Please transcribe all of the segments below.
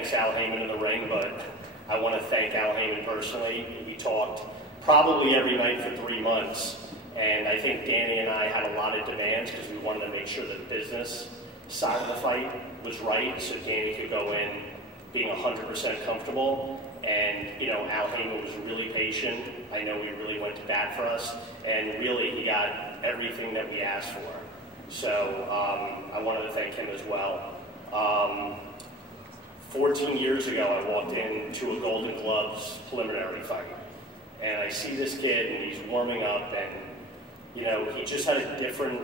thanks Al Heyman in the ring, but I want to thank Al Heyman personally. We talked probably every night for 3 months, and I think Danny and I had a lot of demands because we wanted to make sure that the business side of the fight was right, so Danny could go in being 100% comfortable. And, you know, Al Heyman was really patient. I know he really went to bat for us, and really he got everything that we asked for. So I wanted to thank him as well. 14 years ago, I walked into a Golden Gloves preliminary fight, and I see this kid, and he's warming up, and, you know, he just had a different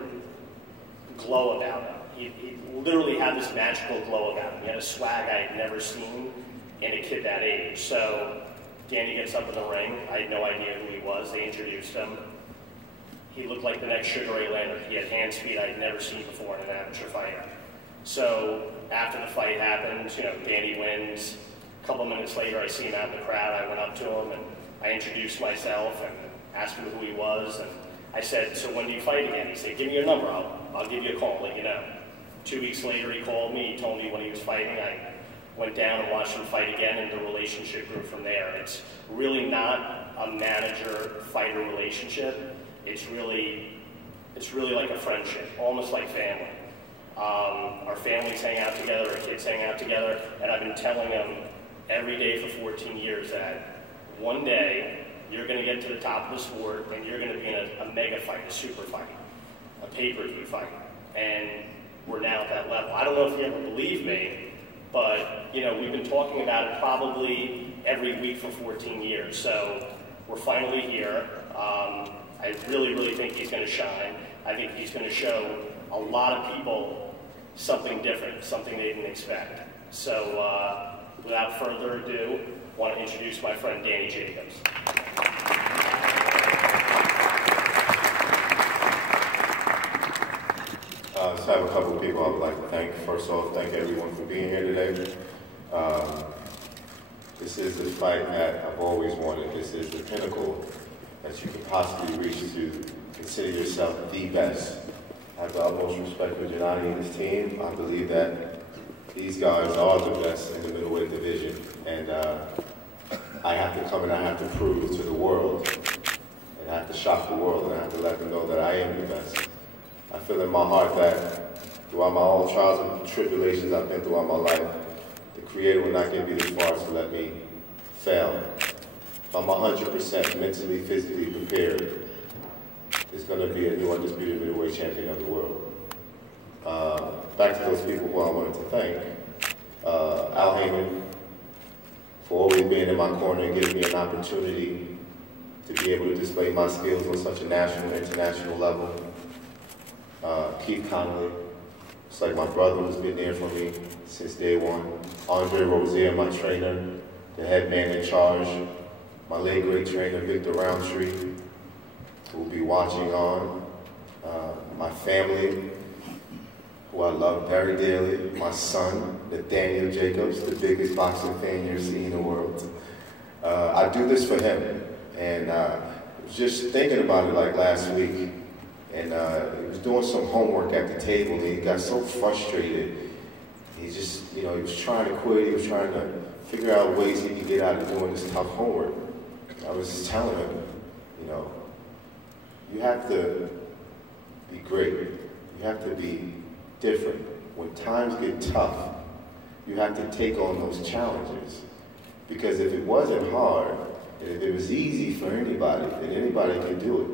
glow about him. He literally had this magical glow about him. He had a swag I had never seen in a kid that age. So Danny gets up in the ring. I had no idea who he was. They introduced him. He looked like the next Sugar Ray Leonard. He had hand speed I had never seen before in an amateur fighter. So after the fight happens, you know, Danny wins. A couple minutes later, I see him out in the crowd. I went up to him and I introduced myself and asked him who he was. And I said, "So when do you fight again?" He said, "Give me your number. I'll give you a call, let you know." 2 weeks later, he called me. He told me when he was fighting. I went down and watched him fight again, and the relationship grew from there. It's really not a manager-fighter relationship. It's really like a friendship, almost like family. Our families hang out together, our kids hang out together, and I've been telling them every day for 14 years that one day you're going to get to the top of the sport, and you're going to be in a mega fight, a super fight, a pay-per-view fight, and we're now at that level. I don't know if you ever believe me, but, you know, we've been talking about it probably every week for 14 years. So we're finally here. I really, really think he's going to shine. I think he's going to show a lot of people something different, something they didn't expect. So without further ado, I want to introduce my friend Danny Jacobs. So I have a couple of people I would like to thank. First off, thank everyone for being here today. This is the fight that I've always wanted. This is the pinnacle that you could possibly reach to consider yourself the best. I have the utmost respect for Gennady and his team. I believe that these guys are the best in the middleweight division. And I have to come and I have to prove to the world, and I have to shock the world, and I have to let them know that I am the best. I feel in my heart that throughout my own trials and tribulations I've been throughout my life, the Creator will not get me this far to let me fail. If I'm 100% mentally, physically prepared, there's going to be a new undisputed middleweight champion of the world. Back to those people who I wanted to thank. Al Heyman, for always being in my corner and giving me an opportunity to be able to display my skills on such a national, international level. Keith Conley, it's like my brother who's been there for me since day one. Andre Rozier, my trainer, the head man in charge. My late great trainer, Victor Roundtree, who will be watching on. My family, who I love very dearly. My son, Nathaniel Jacobs, the biggest boxing fan you'll see in the world. I do this for him. And just thinking about it like last week, and he was doing some homework at the table, and he got so frustrated. He just, you know, he was trying to quit. He was trying to figure out ways he could get out of doing this tough homework. I was just telling him, you know, you have to be great. You have to be different. When times get tough, you have to take on those challenges. Because if it wasn't hard, and if it was easy for anybody, then anybody can do it.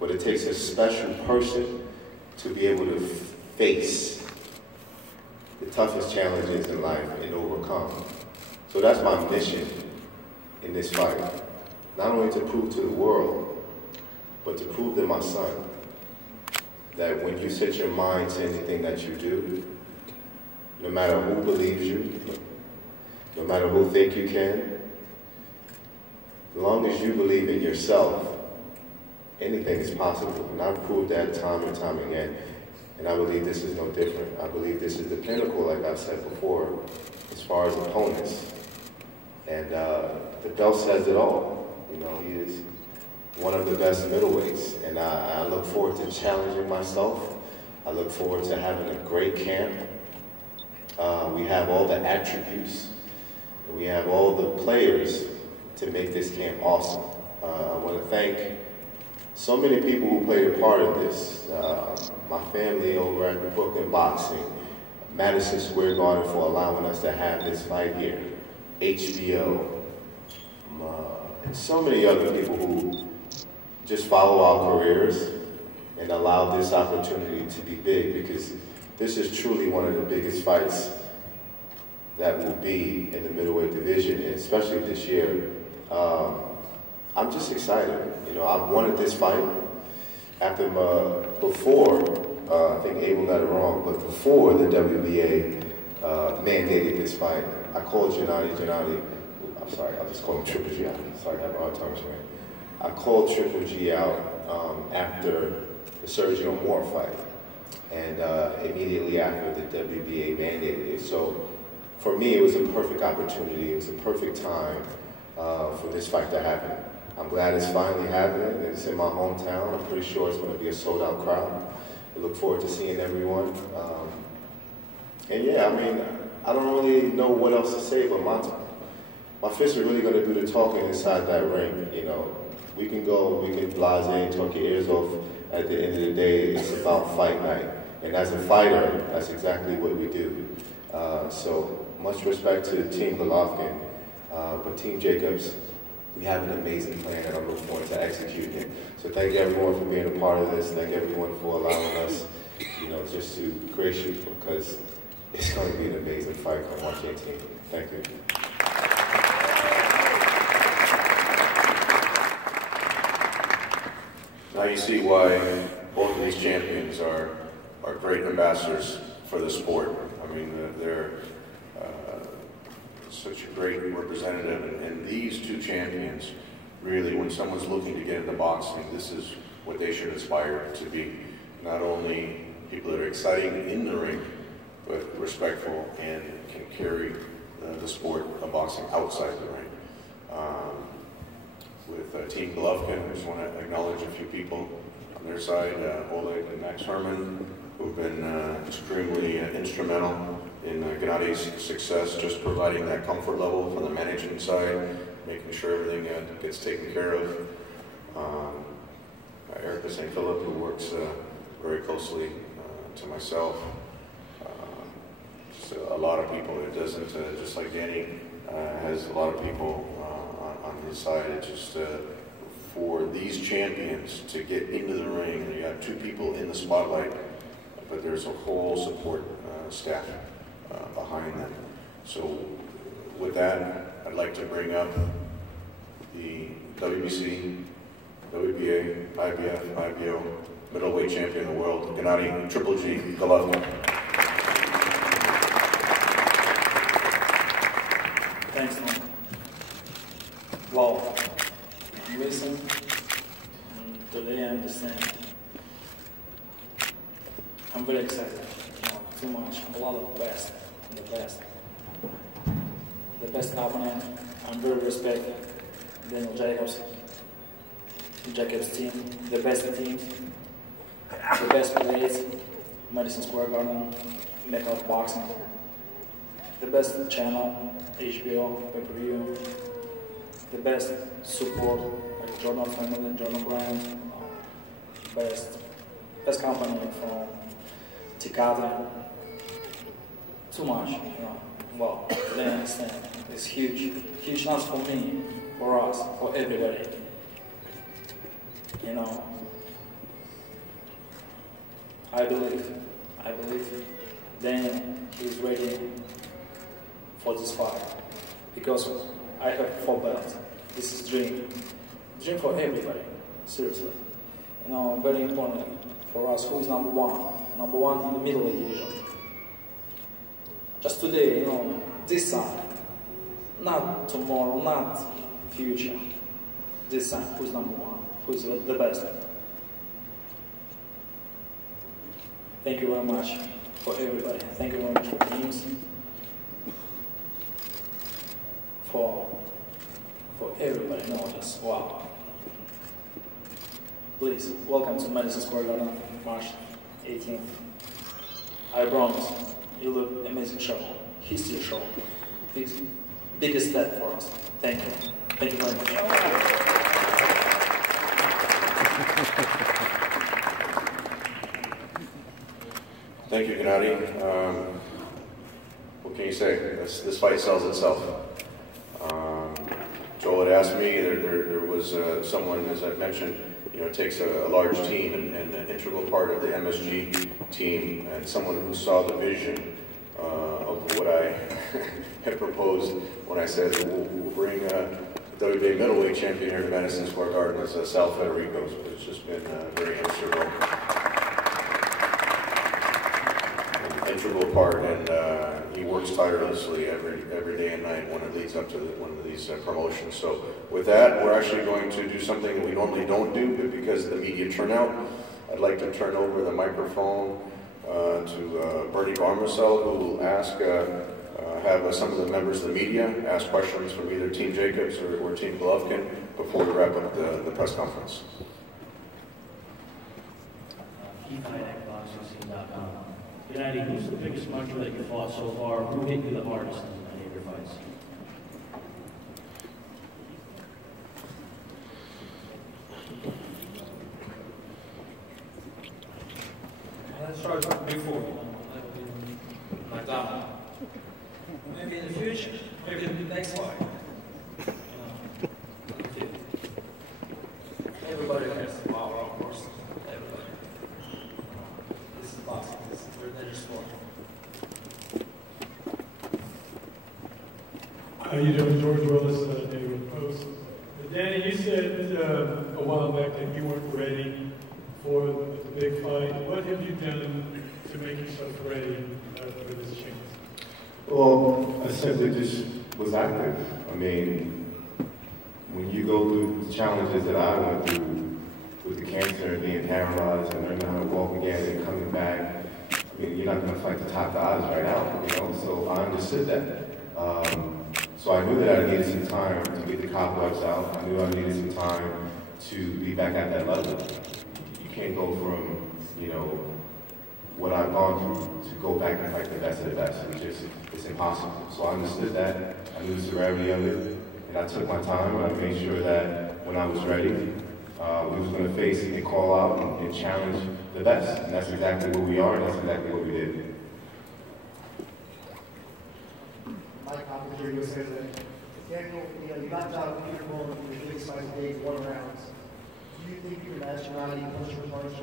But it takes a special person to be able to face the toughest challenges in life and overcome. So that's my mission in this fight. Not only to prove to the world, but to prove to my son that when you set your mind to anything that you do, no matter who believes you, no matter who think you can, as long as you believe in yourself, anything is possible. And I've proved that time and time again. And I believe this is no different. I believe this is the pinnacle, like I've said before, as far as opponents. And the belt says it all. You know, he is one of the best middleweights. And I look forward to challenging myself. I look forward to having a great camp. We have all the attributes And we have all the players to make this camp awesome. I want to thank so many people who played a part of this. My family over at the Brooklyn Boxing, Madison Square Garden for allowing us to have this fight here, HBO, and so many other people who just follow our careers and allow this opportunity to be big, because this is truly one of the biggest fights that will be in the middleweight division, and especially this year. I'm just excited. You know, I've wanted this fight after before, I think Abel got it wrong, but before the WBA mandated this fight, I called Gennady, I'm sorry, I'll just call him Triple G out. Sorry, I have a hard time saying it. I called Triple G out after the Sergio Moore fight, and immediately after the WBA mandated it. So for me, it was a perfect opportunity. It was a perfect time for this fight to happen. I'm glad it's finally happening. It's in my hometown. I'm pretty sure it's going to be a sold-out crowd. I look forward to seeing everyone. And yeah, I mean, I don't really know what else to say, but my fists are really going to do the talking inside that ring. You know, we can go, we can blase and talk your ears off. At the end of the day, it's about fight night. And as a fighter, that's exactly what we do. So much respect to Team Golovkin, but Team Jacobs, we have an amazing plan, and I'm looking forward to executing it. So thank everyone for being a part of this. Thank everyone for allowing us, you know, just to grace you, because it's going to be an amazing fight on March 18th. Thank you. Now you see why both of these champions are great ambassadors for the sport. I mean, they're such a great representative, and these two champions, really, when someone's looking to get into boxing, this is what they should aspire to be. Not only people that are exciting in the ring, but respectful and can carry the sport of boxing outside the ring. With Team Golovkin, I just want to acknowledge a few people on their side, Oleg and Max Herman, who've been extremely instrumental in Gennady's success, just providing that comfort level from the management side, making sure everything gets taken care of. Erica St. Philip, who works very closely to myself. Just a lot of people. It doesn't, just like Danny has a lot of people on his side. It's just for these champions to get into the ring, and you got two people in the spotlight, but there's a whole support staff behind them. So with that, I'd like to bring up the WBC, WBA, IBF, IBO, middleweight champion of the world, Gennady Triple G Golovkin. Thanks, man. Wow. Listen, today I understand. I'm very excited. You know, too much, a lot of best, the best. The best opponent. I'm very respect Daniel Jacobs team, the best team, the best players, Madison Square Garden, Mecca of Boxing, the best channel, HBO, pay-per-view, the best support, like Jordan family and Jordan Brant, best company from Tikata. Too much, you know. Well, they understand. It's huge chance for me, for us, for everybody. You know, I believe then he's ready for this fight, because I have 4 belts. This is dream for everybody, seriously. You know, very important for us. Who is number one in the middleweight division? Just today, you know, this time, not tomorrow, not future. This time, who's number one? Who's the best? Thank you very much for everybody. Thank you very much for teams, for everybody. No, just wow. Please, welcome to Madison Square Garden, March 18th. I promise, you'll have an amazing show, history show. Please, biggest step for us. Thank you. Thank you very much. Thank you, Gennady. What can you say? This fight sells itself. Joel had asked me, there was someone, as I mentioned, takes a large team and an integral part of the MSG team, and someone who saw the vision of what I had proposed when I said we'll bring the WBA middleweight champion here to Madison Square Garden as Sal Federico. So it's just been very integral part, and he works tirelessly every day and night when it leads up to one of these promotions. So with that, we're actually going to do something that we normally don't do, but because of the media turnout, I'd like to turn over the microphone to Bernie Barmacel, who will have some of the members of the media ask questions from either Team Jacobs or Team Golovkin before we wrap up the press conference. Gennady, who's the biggest puncher that you fought so far? Who hit you the hardest in any of your fights? Let's start before. Like that. Maybe in the future, maybe in the next fight. Everybody has power, of course. Everybody. This is boxing. This is a dangerous sport. How you doing, George Willis, Neighborhood Post. Danny, you said a while back that you weren't ready for the big fight. What have you done to make yourself ready for this chance? Well, I simply just was active. I mean, when you go through the challenges that I went through with the cancer and being paralyzed and learning how to walk again and coming back, I mean, you're not going to fight to top the odds right now, so I understood that. So I knew that I needed some time to get the cobwebs out. I knew I needed some time to be back at that level. You can't go from, what I've gone through to go back and fight the best of the best. It's impossible. So I understood that. I knew the severity of it. And I took my time and I made sure that when I was ready, we was going to face and call out and challenge the best. And that's exactly what we are, and that's exactly what we did. Mike Opportunity says that Daniel, you got out of Peter Ball in the big size days, 1 rounds. Do you think you can match Gennady punch for punch?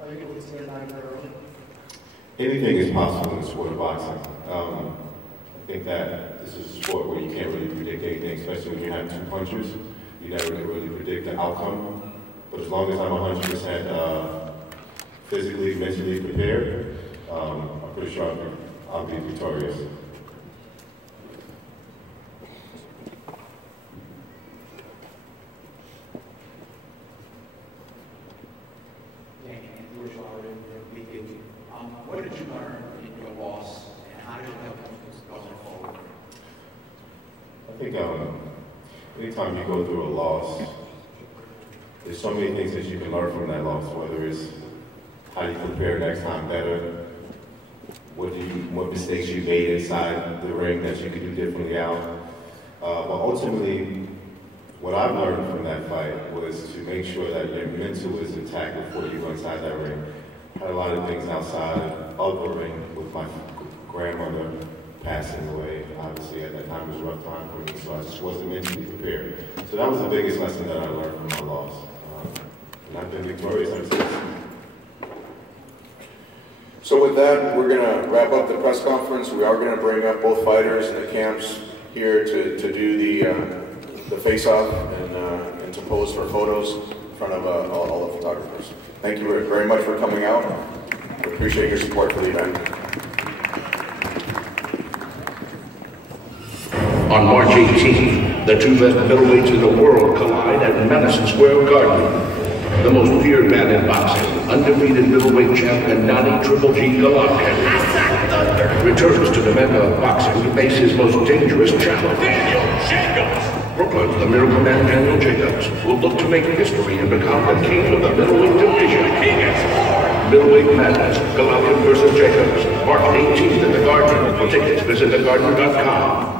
Are you able to stand 9 early? Anything is possible in the sport of boxing. I think that this is a sport where you can't really predict anything, especially when you have 2 punchers. You never can really predict the outcome. But as long as I'm 100% physically, mentally prepared, I'm pretty sure I'll be victorious. What did you learn in your loss, and how did it help you going forward? I think anytime you go through a loss, there's so many things that you can learn from that loss, whether it's how you prepare next time better, what mistakes you made inside the ring that you could do differently out. But ultimately, what I've learned from that fight was to make sure that your mental is intact before you go inside that ring. I had a lot of things outside of the ring with my grandmother passing away. Obviously, at that time, it was a rough time for me, so I just wasn't mentally prepared. So that was the biggest lesson that I learned from my loss. And I've been victorious ever since. So with that, we're going to wrap up the press conference. We are going to bring up both fighters and the camps here to do the face-off and to pose for photos in front of all the photographers. Thank you very much for coming out. We appreciate your support for the event. On March 18th, the 2 best middleweights in the world collide at Madison Square Garden. The most feared man in boxing, undefeated middleweight champion Gennady Triple G Golovkin, returns to the Mecca of Boxing to face his most dangerous challenge. Daniel Jacobs! Brooklyn's the Miracle Man Daniel Jacobs will look to make history and become the king of the middleweight division. Middleweight Madness, Golovkin versus Jacobs, March 18th at the Garden. For tickets, visit thegarden.com.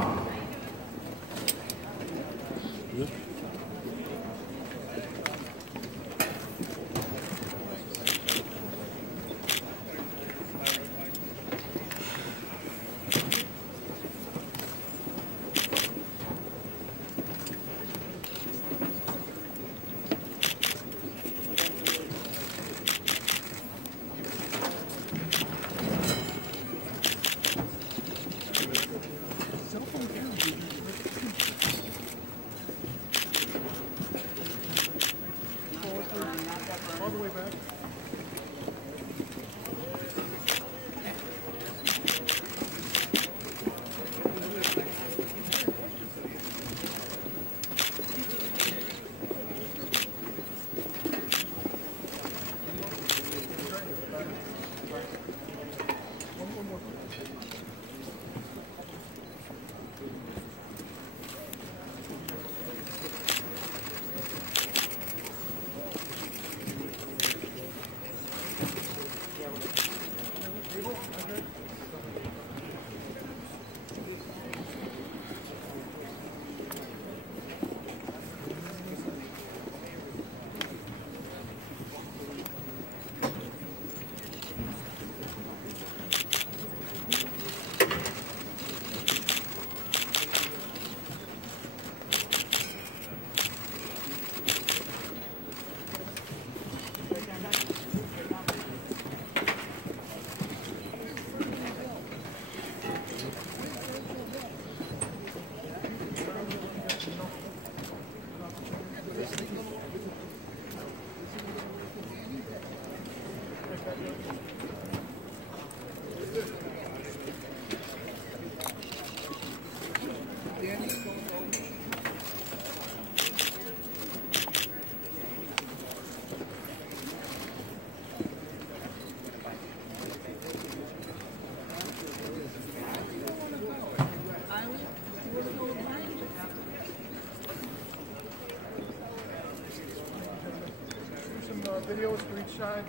Videos to each side.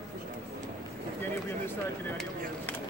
Gennady will be on this side, Gennady will be on this side.